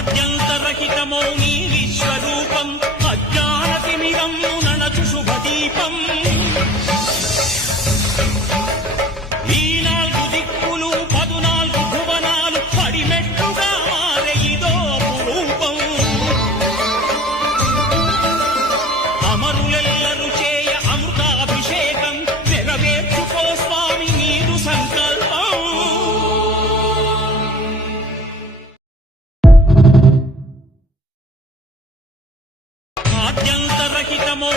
ఆద్యంతరహితమౌ నీ విశ్వరూపం అజ్ఞానతిమిరము నణచు శుభదీపం ఈ 4 దిక్కులు 14 భువనాలు పడిమెట్టుగా మారే ఇదో రూపం అమరులెల్లరు చేయ అమృతాభిషేకం నెరవేర్చుకో స్వామి నీరు సంకల్పం ఆద్యంతరహితమౌ